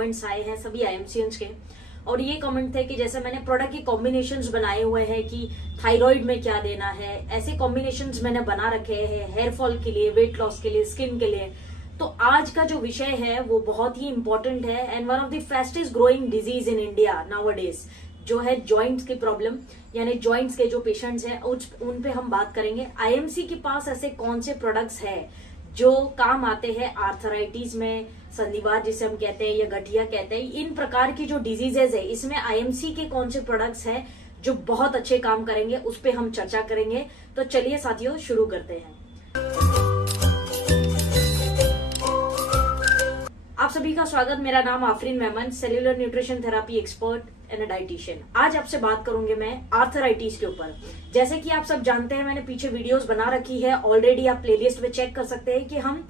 Comments आए हैं सभी आईएमसीएंस के, और ये कमेंट थे कि जैसे मैंने प्रोडक्ट के कॉम्बिनेशंस बनाए हुए हैं कि थायराइड में क्या देना है, ऐसे कॉम्बिनेशंस मैंने बना रखे हैं हेयर फॉल के लिए, वेट लॉस के लिए, स्किन के लिए। तो आज का जो विषय है वो बहुत ही इंपॉर्टेंट है and one of the fastest growing disease in India nowadays, जो है जॉइंट्स की प्रॉब्लम, यानी जॉइंट्स के जो पेशेंट्स हैं उन पे हम बात करेंगे। आईएमसी के पास ऐसे कौन से प्रोडक्ट्स हैं जो काम आते हैं आर्थराइटिस में, संधिवात जिसे हम कहते हैं या गठिया कहते हैं, इन प्रकार की जो डिजीजेज है इसमें आईएमसी के कौन से प्रोडक्ट्स हैं जो बहुत अच्छे काम करेंगे, उस पे हम चर्चा करेंगे। तो चलिए साथियों शुरू करते हैं। आप सभी का स्वागत। मेरा नाम Afreen Memon, cellular nutrition therapy expert and dietitian. आज आपसे बात करूंगी मैं आर्थराइटिस के ऊपर। जैसे कि आप सब जानते हैं, मैंने पीछे वीडियोस बना रखी है ऑलरेडी, आप प्लेलिस्ट में चेक कर सकते हैं कि हम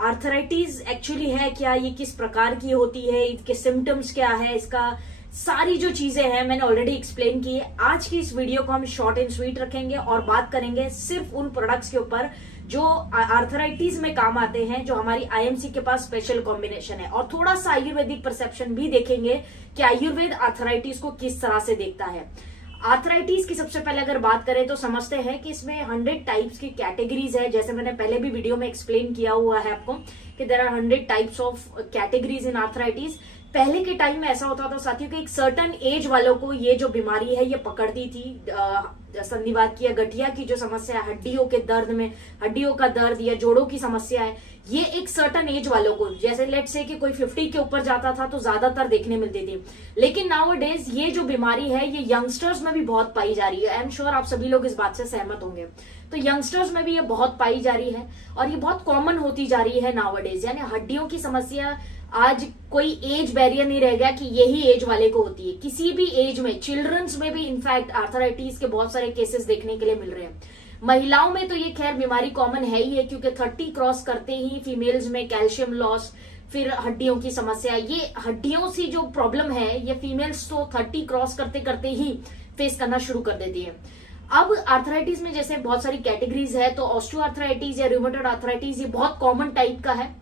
आर्थराइटिस एक्चुअली है क्या, ये किस प्रकार की होती है, इसके सिम्टम्स क्या है, इसका सारी जो चीजें हैं मैंने ऑलरेडी एक्सप्लेन की है। आज की इस वीडियो को हम शॉर्ट एंड स्वीट रखेंगे और बात करेंगे सिर्फ उन प्रोडक्ट्स के ऊपर जो आर्थराइटिस में काम आते हैं, जो हमारी आईएमसी के पास स्पेशल कॉम्बिनेशन है, और थोड़ा सा आयुर्वेदिक परसेप्शन भी देखेंगे कि आयुर्वेद आर्थराइटिस को किस तरह से देखता है। आर्थराइटिस की सबसे पहले अगर बात करें तो समझते हैं कि इसमें 100 टाइप्स की कैटेगरीज है। जैसे मैंने पहले भी वीडियो में एक्सप्लेन किया हुआ है आपको कि there are 100 types of categories in arthritis. पहले के टाइम में ऐसा होता था साथियों कि एक सर्टन एज वालों को ये जो बीमारी है ये पकड़ती थी। संधिवात की या गठिया की जो समस्या है, हड्डियों के दर्द में, हड्डियों का दर्द या जोड़ों की समस्या है, ये एक सर्टन एज वालों को, जैसे लेट से कि कोई 50 के ऊपर जाता था तो ज्यादातर देखने मिलती थी। लेकिन नाउअडेज ये जो बीमारी है ये यंगस्टर्स में भी बहुत पाई जा रही है। आई एम श्योर आप सभी लोग इस बात से सहमत होंगे। तो यंगस्टर्स में भी ये बहुत पाई जा रही है और ये बहुत कॉमन होती जा रही है नाउअडेज। यानी हड्डियों की समस्या आज कोई एज बैरियर नहीं रह गया कि यही एज वाले को होती है। किसी भी एज में, चिल्ड्रंस में भी इनफैक्ट आर्थराइटिस के बहुत सारे केसेस देखने के लिए मिल रहे हैं। महिलाओं में तो ये खैर बीमारी कॉमन है ही है, क्योंकि 30 क्रॉस करते ही फीमेल्स में कैल्शियम लॉस, फिर हड्डियों की समस्या, ये हड्डियों से जो प्रॉब्लम है ये फीमेल्स तो 30 क्रॉस करते करते ही फेस करना शुरू कर देती है। अब आर्थराइटिस में जैसे बहुत सारी कैटेगरीज है, तो ऑस्टियोआर्थराइटिस या रूमेटॉइड आर्थराइटिस ये बहुत कॉमन टाइप का है।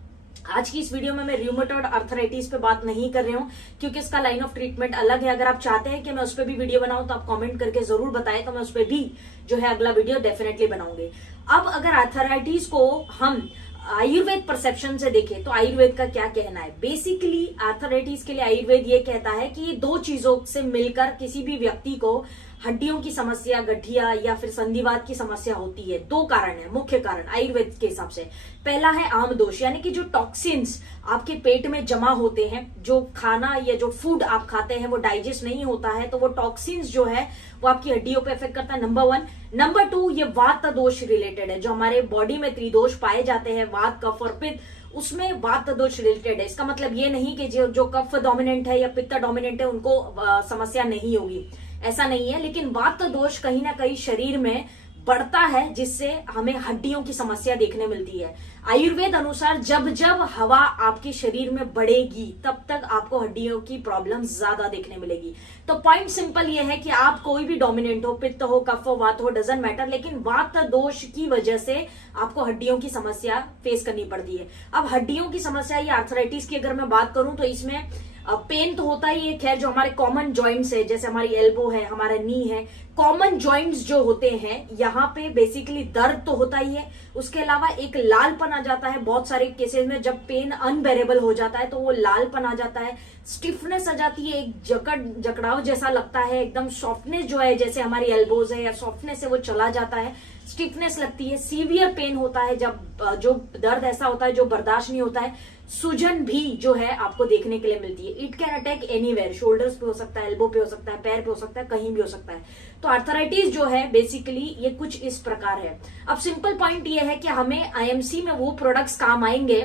आज की इस वीडियो में मैं रूमेटॉइड आर्थराइटिस पे बात नहीं कर रही हूँ क्योंकि इसका लाइन ऑफ ट्रीटमेंट अलग है। अगर आप चाहते हैं कि मैं उस पर भी वीडियो बनाऊं तो आप कमेंट करके जरूर बताएं, तो मैं उस पर भी जो है अगला वीडियो डेफिनेटली बनाऊंगी। अब अगर आर्थराइटिस को हम आयुर्वेद परसेप्शन से देखें तो आयुर्वेद का क्या कहना है। बेसिकली आर्थराइटिस के लिए आयुर्वेद ये कहता है कि ये दो चीजों से मिलकर किसी भी व्यक्ति को हड्डियों की समस्या, गठिया या फिर संधिवात की समस्या होती है। दो कारण है, मुख्य कारण आयुर्वेद के हिसाब से। पहला है आम दोष, यानी कि जो टॉक्सिन्स आपके पेट में जमा होते हैं, जो खाना या जो फूड आप खाते हैं वो डाइजेस्ट नहीं होता है, तो वो टॉक्सिन्स जो है वो आपकी हड्डियों पे इफेक्ट करता है, नंबर 1। नंबर 2, ये वात दोष रिलेटेड है। जो हमारे बॉडी में त्रिदोष पाए जाते हैं, वात, कफ और पित्त, उसमें वात दोष रिलेटेड है। इसका मतलब ये नहीं कि जो कफ डोमिनेंट है या पित्त डोमिनेंट है उनको समस्या नहीं होगी, ऐसा नहीं है। लेकिन वात दोष कहीं ना कहीं शरीर में बढ़ता है, जिससे हमें हड्डियों की समस्या देखने मिलती है। आयुर्वेद अनुसार जब जब हवा आपके शरीर में बढ़ेगी तब तक आपको हड्डियों की प्रॉब्लम ज्यादा देखने मिलेगी। तो पॉइंट सिंपल ये है कि आप कोई भी डोमिनेंट हो, पित्त हो, कफ हो, वात हो, डजंट मैटर, लेकिन वात दोष की वजह से आपको हड्डियों की समस्या फेस करनी पड़ती है। अब हड्डियों की समस्या या आर्थराइटिस की अगर मैं बात करूं तो इसमें पेन तो होता ही है। खैर जो हमारे कॉमन जॉइंट्स है, जैसे हमारी एल्बो है, हमारा नी है, कॉमन जॉइंट्स जो होते हैं, यहाँ पे बेसिकली दर्द तो होता ही है। उसके अलावा एक लालपन आ जाता है। बहुत सारे केसेस में जब पेन अनबेरेबल हो जाता है तो वो लालपन आ जाता है, स्टिफनेस आ जाती है, एक जकड़ाव जैसा लगता है, एकदम सॉफ्टनेस जो है जैसे हमारी एल्बोज है या सॉफ्टनेस है वो चला जाता है, स्टिफनेस लगती है, सीवियर पेन होता है, जब जो दर्द ऐसा होता है जो बर्दाश्त नहीं होता है, सूजन भी जो है आपको देखने के लिए मिलती है। It can attack anywhere, shoulders पे हो सकता है, एल्बो पे हो सकता है, पैर पे हो सकता है, कहीं भी हो सकता है। तो आर्थराइटिस जो है बेसिकली ये कुछ इस प्रकार है। अब सिंपल पॉइंट ये है कि हमें आईएमसी में वो प्रोडक्ट्स काम आएंगे,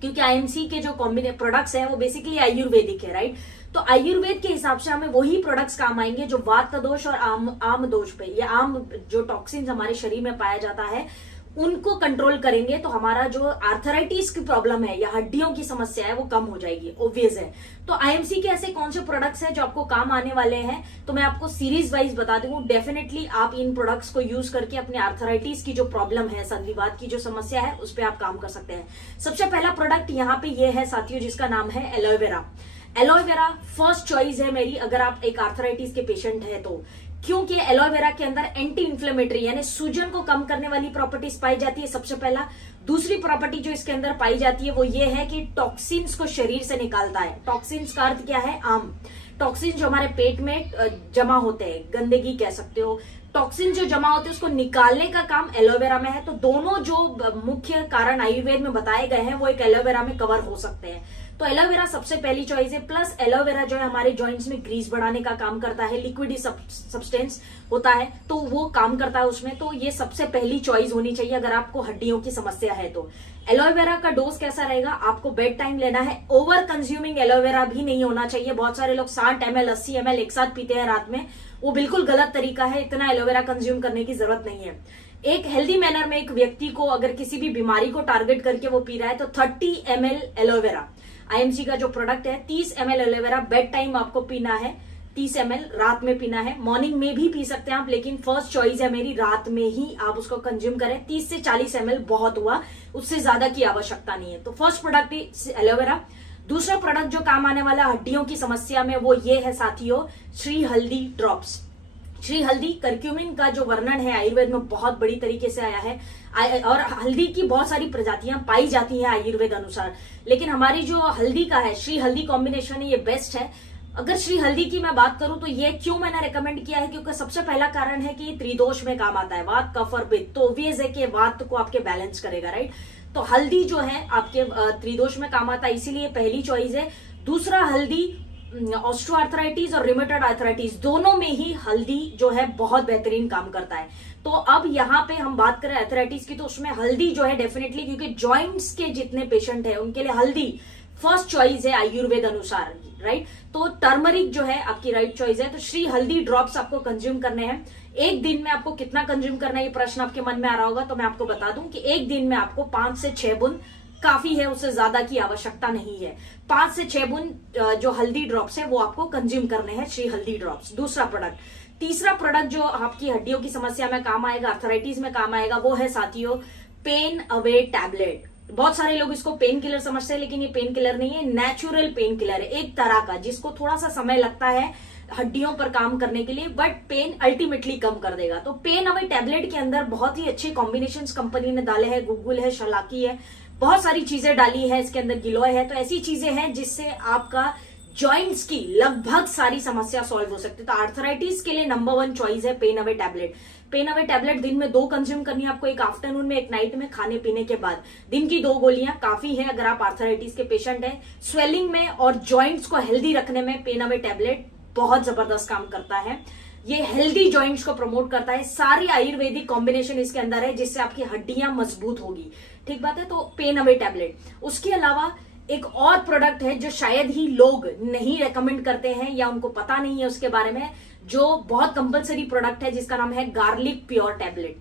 क्योंकि आईएमसी के जो कॉम्बिनेशन प्रोडक्ट्स हैं वो बेसिकली आयुर्वेदिक है, राइट। तो आयुर्वेद के हिसाब से हमें वही प्रोडक्ट्स काम आएंगे जो वात दोष और आम दोष पे, या आम जो टॉक्सिन्स हमारे शरीर में पाया जाता है उनको कंट्रोल करेंगे, तो हमारा जो आर्थराइटिस की प्रॉब्लम है या हड्डियों की समस्या है वो कम हो जाएगी, ऑब्वियस है। तो आईएमसी के ऐसे कौन से प्रोडक्ट्स हैं जो आपको काम आने वाले हैं, तो मैं आपको सीरीज वाइज बता दूं। डेफिनेटली आप इन प्रोडक्ट्स को यूज करके अपने आर्थराइटिस की जो प्रॉब्लम है, संधिवात की जो समस्या है, उस पर आप काम कर सकते हैं। सबसे पहला प्रोडक्ट यहाँ पे ये है साथियों, जिसका नाम है एलोवेरा। एलोवेरा फर्स्ट चॉइस है मेरी अगर आप एक आर्थराइटिस के पेशेंट है तो, क्योंकि एलोवेरा के अंदर एंटी इन्फ्लेमेटरी यानी सूजन को कम करने वाली प्रॉपर्टीज पाई जाती है सबसे पहला। दूसरी प्रॉपर्टी जो इसके अंदर पाई जाती है वो ये है कि टॉक्सिन्स को शरीर से निकालता है। टॉक्सिन्स का अर्थ क्या है? आम टॉक्सिन जो हमारे पेट में जमा होते हैं, गंदगी कह सकते हो, टॉक्सिन जो जमा होते हैं उसको निकालने का काम एलोवेरा में है। तो दोनों जो मुख्य कारण आयुर्वेद में बताए गए हैं वो एक एलोवेरा में कवर हो सकते हैं। तो एलोवेरा सबसे पहली चॉइस है। प्लस एलोवेरा जो है हमारे जॉइंट्स में ग्रीस बढ़ाने का काम करता है, लिक्विडी सब्सटेंस होता है तो वो काम करता है उसमें। तो ये सबसे पहली चॉइस होनी चाहिए अगर आपको हड्डियों की समस्या है तो। एलोवेरा का डोज कैसा रहेगा? आपको बेड टाइम लेना है। ओवर कंज्यूमिंग एलोवेरा भी नहीं होना चाहिए। बहुत सारे लोग 60 ml 80 ml एक साथ पीते हैं रात में, वो बिल्कुल गलत तरीका है। इतना एलोवेरा कंज्यूम करने की जरूरत नहीं है। एक हेल्दी मैनर में एक व्यक्ति को अगर किसी भी बीमारी को टारगेट करके वो पी रहा है तो 30 ml एलोवेरा, आईएमसी का जो प्रोडक्ट है, 30 ml एलोवेरा बेड टाइम आपको पीना है। 30 ml रात में पीना है। मॉर्निंग में भी पी सकते हैं आप, लेकिन फर्स्ट चॉइस है मेरी रात में ही आप उसको कंज्यूम करें। 30 से 40 ml बहुत हुआ, उससे ज्यादा की आवश्यकता नहीं है। तो फर्स्ट प्रोडक्ट एलोवेरा। दूसरा प्रोडक्ट जो काम आने वाला हड्डियों की समस्या में वो ये है साथियों, श्री हल्दी ड्रॉप्स। श्री हल्दी करक्यूमिन का जो वर्णन है आयुर्वेद में बहुत बड़ी तरीके से आया है और हल्दी की बहुत सारी प्रजातियां पाई जाती हैं आयुर्वेद अनुसार, लेकिन हमारी जो हल्दी का है श्री हल्दी कॉम्बिनेशन है ये बेस्ट है। अगर श्री हल्दी की मैं बात करूं तो ये क्यों मैंने रेकमेंड किया है, क्योंकि सबसे पहला कारण है कि ये त्रिदोष में काम आता है, वात कफ और पित्त। तो ऑब्वियस है कि वात को आपके बैलेंस करेगा, राइट। तो हल्दी जो है आपके त्रिदोष में काम आता है, इसीलिए पहली चॉइस है। दूसरा, हल्दी ऑस्टियोआर्थराइटिस और रिमेटॉइड आर्थराइटिस दोनों में ही हल्दी जो है बहुत बेहतरीन काम करता है। तो अब यहाँ पे हम बात करें आर्थराइटिस की तो उसमें हल्दी जो है डेफिनेटली, क्योंकि जॉइंट्स के जितने पेशेंट है उनके लिए हल्दी फर्स्ट चॉइस है आयुर्वेद अनुसार, राइट। तो टर्मरिक जो है आपकी राइट चॉइस है। तो श्री हल्दी ड्रॉप्स आपको कंज्यूम करने हैं। एक दिन में आपको कितना कंज्यूम करना है ये प्रश्न आपके मन में आ रहा होगा, तो मैं आपको बता दूं कि एक दिन में आपको 5 से 6 बूंद काफी है, उससे ज्यादा की आवश्यकता नहीं है। 5 से 6 बूंद जो हल्दी ड्रॉप्स है वो आपको कंज्यूम करने हैं, श्री हल्दी ड्रॉप्स। दूसरा प्रोडक्ट। तीसरा प्रोडक्ट जो आपकी हड्डियों की समस्या में काम आएगा, आर्थराइटिस में काम आएगा, वो है साथियों पेन अवे टैबलेट। बहुत सारे लोग इसको पेन किलर समझते हैं, लेकिन ये पेन किलर नहीं है, नेचुरल पेन किलर है एक तरह का, जिसको थोड़ा सा समय लगता है हड्डियों पर काम करने के लिए, बट पेन अल्टीमेटली कम कर देगा। तो पेन अवे टैबलेट के अंदर बहुत ही अच्छे कॉम्बिनेशंस कंपनी ने डाले हैं, गूगल है, शलाकी है, बहुत सारी चीजें डाली है इसके अंदर, गिलोय है। तो ऐसी चीजें हैं जिससे आपका जॉइंट्स की लगभग सारी समस्या सॉल्व हो सकती है। तो आर्थराइटिस के लिए नंबर 1 चॉइस है pain away tablet. Pain away tablet दिन में 2 कंज्यूम करनी है आपको, एक आफ्टरनून में एक नाइट में खाने पीने के बाद। दिन की 2 गोलियां काफी है अगर आप आर्थराइटिस के पेशेंट हैं। स्वेलिंग में और जॉइंट्स को हेल्दी रखने में पेन अवे टैबलेट बहुत जबरदस्त काम करता है। ये हेल्दी जॉइंट्स को प्रमोट करता है। सारी आयुर्वेदिक कॉम्बिनेशन इसके अंदर है जिससे आपकी हड्डियां मजबूत होगी, ठीक बात है। तो पेन अवे टैबलेट। उसके अलावा एक और प्रोडक्ट है जो शायद ही लोग नहीं रेकमेंड करते हैं या उनको पता नहीं है उसके बारे में, जो बहुत कंपलसरी प्रोडक्ट है, जिसका नाम है garlic pure tablet.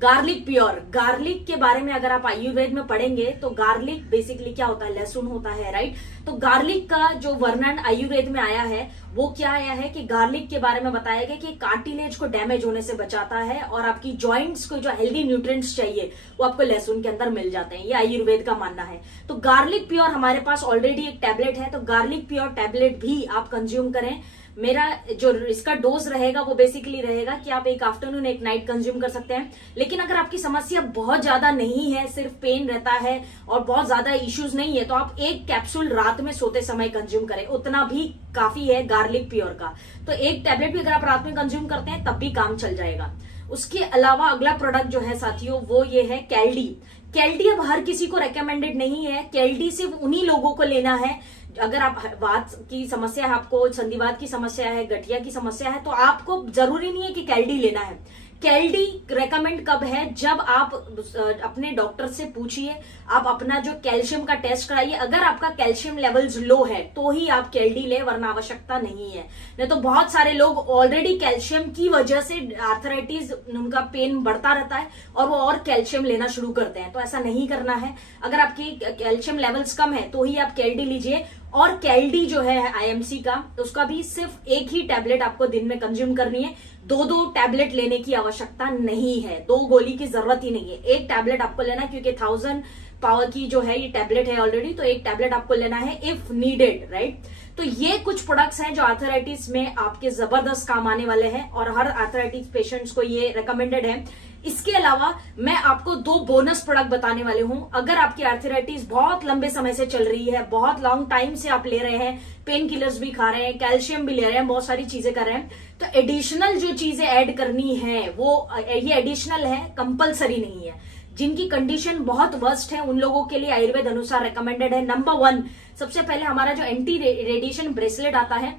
Garlic pure, garlic के बारे में अगर आप आयुर्वेद में पढ़ेंगे तो गार्लिक बेसिकली क्या होता है, लहसुन होता है, राइट। तो गार्लिक का जो वर्णन आयुर्वेद में आया है वो क्या आया है कि गार्लिक के बारे में बताया गया कि कार्टिलेज को डैमेज होने से बचाता है और आपकी जॉइंट्स को जो हेल्दी न्यूट्रिएंट्स चाहिए वो आपको लहसुन के अंदर मिल जाते हैं, ये आयुर्वेद का मानना है। तो गार्लिक प्योर हमारे पास ऑलरेडी एक टैबलेट है, तो गार्लिक प्योर टैबलेट भी आप कंज्यूम करें। मेरा जो इसका डोज रहेगा वो बेसिकली रहेगा कि आप एक आफ्टरनून एक नाइट कंज्यूम कर सकते हैं। लेकिन अगर आपकी समस्या बहुत ज्यादा नहीं है, सिर्फ पेन रहता है और बहुत ज्यादा इश्यूज नहीं है, तो आप एक कैप्सूल रात में सोते समय कंज्यूम करें, उतना भी काफी है गार्लिक प्योर का। तो एक टैबलेट भी अगर आप रात में कंज्यूम करते हैं तब भी काम चल जाएगा। उसके अलावा अगला प्रोडक्ट जो है साथियों वो ये है कैल्डी। कैल्डी अब हर किसी को रेकमेंडेड नहीं है, कैल्डी सिर्फ उन्हीं लोगों को लेना है अगर आप वात की समस्या है, आपको संधिवात की समस्या है, गठिया की समस्या है, तो आपको जरूरी नहीं है कि कैल्डी लेना है। कैल्डी रेकमेंड कब है, जब आप अपने डॉक्टर से पूछिए, आप अपना जो कैल्शियम का टेस्ट कराइए, अगर आपका कैल्शियम लेवल्स लो है तो ही आप कैल्डी ले, वरना आवश्यकता नहीं है। नहीं तो बहुत सारे लोग ऑलरेडी कैल्शियम की वजह से आर्थराइटिस, उनका पेन बढ़ता रहता है और वो और कैल्शियम लेना शुरू करते हैं, तो ऐसा नहीं करना है। अगर आपकी कैल्शियम लेवल्स कम है तो ही आप कैल्डी लीजिए। और कैल्डी जो है आईएमसी का, उसका भी सिर्फ एक ही टैबलेट आपको दिन में कंज्यूम करनी है, 2 टैबलेट लेने की आवश्यकता नहीं है, 2 गोली की जरूरत ही नहीं है, एक टैबलेट आपको लेना है, क्योंकि 1000 पावर की जो है ये टैबलेट है ऑलरेडी, तो एक टैबलेट आपको लेना है इफ नीडेड, राइट। तो ये कुछ प्रोडक्ट्स हैं जो आर्थराइटिस में आपके जबरदस्त काम आने वाले हैं और हर आर्थराइटिस पेशेंट्स को ये रिकमेंडेड है। इसके अलावा मैं आपको 2 बोनस प्रोडक्ट बताने वाले हूं। अगर आपकी आर्थराइटिस बहुत लंबे समय से चल रही है, बहुत लॉन्ग टाइम से आप ले रहे हैं, पेन किलर्स भी खा रहे हैं, कैल्शियम भी ले रहे हैं, बहुत सारी चीजें कर रहे हैं, तो एडिशनल जो चीजें ऐड करनी है वो ये एडिशनल है, कंपलसरी नहीं है। जिनकी कंडीशन बहुत वर्स्ट है उन लोगों के लिए आयुर्वेद अनुसार रिकमेंडेड है। नंबर 1, सबसे पहले हमारा जो एंटी रेडिएशन ब्रेसलेट आता है,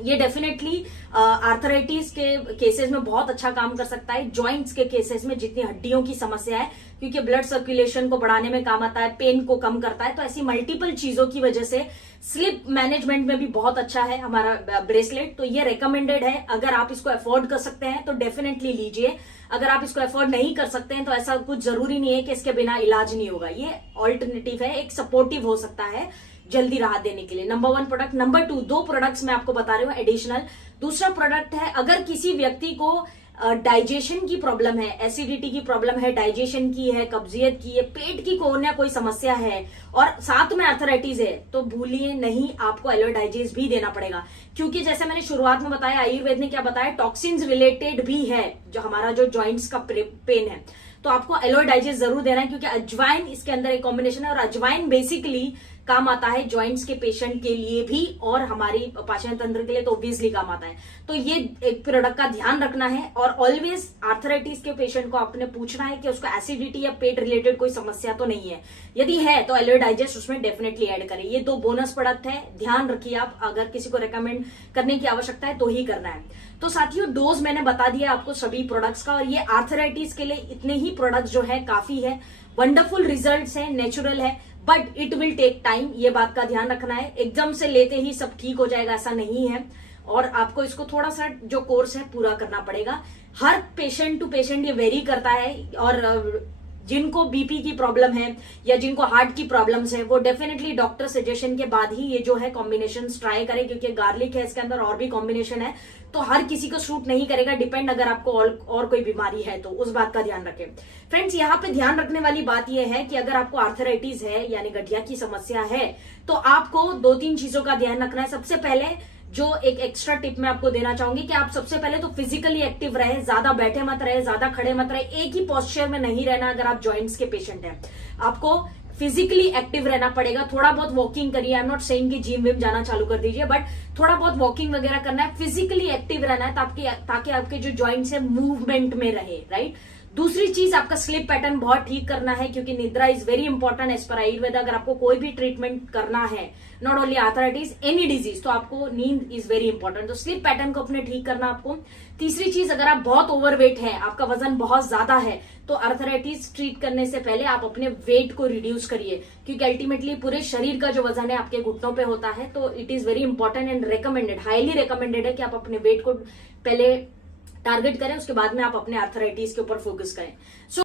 ये डेफिनेटली आर्थराइटिस के केसेस में बहुत अच्छा काम कर सकता है। जॉइंट्स के केसेस में जितनी हड्डियों की समस्या है, क्योंकि ब्लड सर्कुलेशन को बढ़ाने में काम आता है, पेन को कम करता है, तो ऐसी मल्टीपल चीजों की वजह से स्लिप मैनेजमेंट में भी बहुत अच्छा है हमारा ब्रेसलेट। तो ये रिकमेंडेड है। अगर आप इसको अफोर्ड कर सकते हैं तो डेफिनेटली लीजिए। अगर आप इसको अफोर्ड नहीं कर सकते हैं तो ऐसा कुछ जरूरी नहीं है कि इसके बिना इलाज नहीं होगा। ये ऑल्टरनेटिव है, एक सपोर्टिव हो सकता है जल्दी राहत देने के लिए। Number 1 product. नंबर 2, 2 प्रोडक्ट्स मैं आपको बता रही हूँ एडिशनल। दूसरा प्रोडक्ट है, अगर किसी व्यक्ति को डाइजेशन की प्रॉब्लम है, एसिडिटी की प्रॉब्लम है, डाइजेशन की है, कब्जियत की है, पेट की कोई समस्या है और साथ में आर्थराइटिस है, तो भूलिए नहीं, आपको एलोडाइजेस भी देना पड़ेगा। क्योंकि जैसे मैंने शुरुआत में बताया, आयुर्वेद ने क्या बताया, टॉक्सिन्स रिलेटेड भी है जो हमारा जो जॉइंट्स का पेन है, तो आपको एलोडाइजेस जरूर देना है, क्योंकि अजवाइन इसके अंदर एक कॉम्बिनेशन है और अजवाइन बेसिकली काम आता है जॉइंट्स के पेशेंट के लिए भी और हमारी पाचन तंत्र के लिए तो ऑब्वियसली काम आता है। तो ये एक प्रोडक्ट का ध्यान रखना है और ऑलवेज आर्थराइटिस के पेशेंट को आपने पूछना है कि उसको एसिडिटी या पेट रिलेटेड कोई समस्या तो नहीं है। यदि है तो एलोडाइजेस्ट उसमें डेफिनेटली ऐड करें। ये 2 बोनस प्रोडक्ट है, ध्यान रखिए आप। अगर किसी को रिकमेंड करने की आवश्यकता है तो ही करना है। तो साथियों, डोज मैंने बता दिया आपको सभी प्रोडक्ट्स का, और ये आर्थराइटिस के लिए इतने ही प्रोडक्ट्स जो है काफी है। वंडरफुल रिजल्ट्स है, नेचुरल है, but it will take time. ये बात का ध्यान रखना है। एकदम से लेते ही सब ठीक हो जाएगा ऐसा नहीं है, और आपको इसको थोड़ा सा जो कोर्स है पूरा करना पड़ेगा। हर पेशेंट टू पेशेंट ये वेरी करता है, और जिनको बीपी की प्रॉब्लम है या जिनको हार्ट की प्रॉब्लम्स है वो डेफिनेटली डॉक्टर सजेशन के बाद ही ये जो है कॉम्बिनेशन ट्राई करें, क्योंकि गार्लिक है इसके अंदर और भी कॉम्बिनेशन है, तो हर किसी को सूट नहीं करेगा। डिपेंड अगर आपको और कोई बीमारी है तो उस बात का ध्यान रखें। फ्रेंड्स, यहाँ पे ध्यान रखने वाली बात यह है कि अगर आपको आर्थराइटिस है यानी गठिया की समस्या है तो आपको 2-3 चीजों का ध्यान रखना है। सबसे पहले जो एक एक्स्ट्रा टिप मैं आपको देना चाहूंगी कि आप सबसे पहले तो फिजिकली एक्टिव रहे, ज्यादा बैठे मत रहे, ज्यादा खड़े मत रहे, एक ही पोस्चर में नहीं रहना। अगर आप जॉइंट्स के पेशेंट हैं, आपको फिजिकली एक्टिव रहना पड़ेगा। थोड़ा बहुत वॉकिंग करिए, आई एम नॉट सेइंग कि जिम विम जाना चालू कर दीजिए, बट थोड़ा बहुत वॉकिंग वगैरह करना है, फिजिकली एक्टिव रहना है ताकि आपके जो जॉइंट्स है मूवमेंट में रहे, राइट। दूसरी चीज, आपका स्लीप पैटर्न बहुत ठीक करना है, क्योंकि निद्रा is very important as per Ayurveda. अगर आपको कोई भी ट्रीटमेंट करना है, not only arthritis, any disease, तो आपको नींद इज वेरी इंपॉर्टेंट। तो स्लीप पैटर्न को अपने ठीक करना आपको। तीसरी चीज, अगर आप बहुत ओवरवेट है, आपका वजन बहुत ज्यादा है, तो आर्थराइटिस ट्रीट करने से पहले आप अपने वेट को रिड्यूस करिए, क्योंकि अल्टीमेटली पूरे शरीर का जो वजन है आपके घुटनों पे होता है। तो it is very important and recommended, highly recommended है कि आप अपने वेट को पहले टारगेट करें, उसके बाद में आप अपने आर्थराइटिस के ऊपर फोकस करें।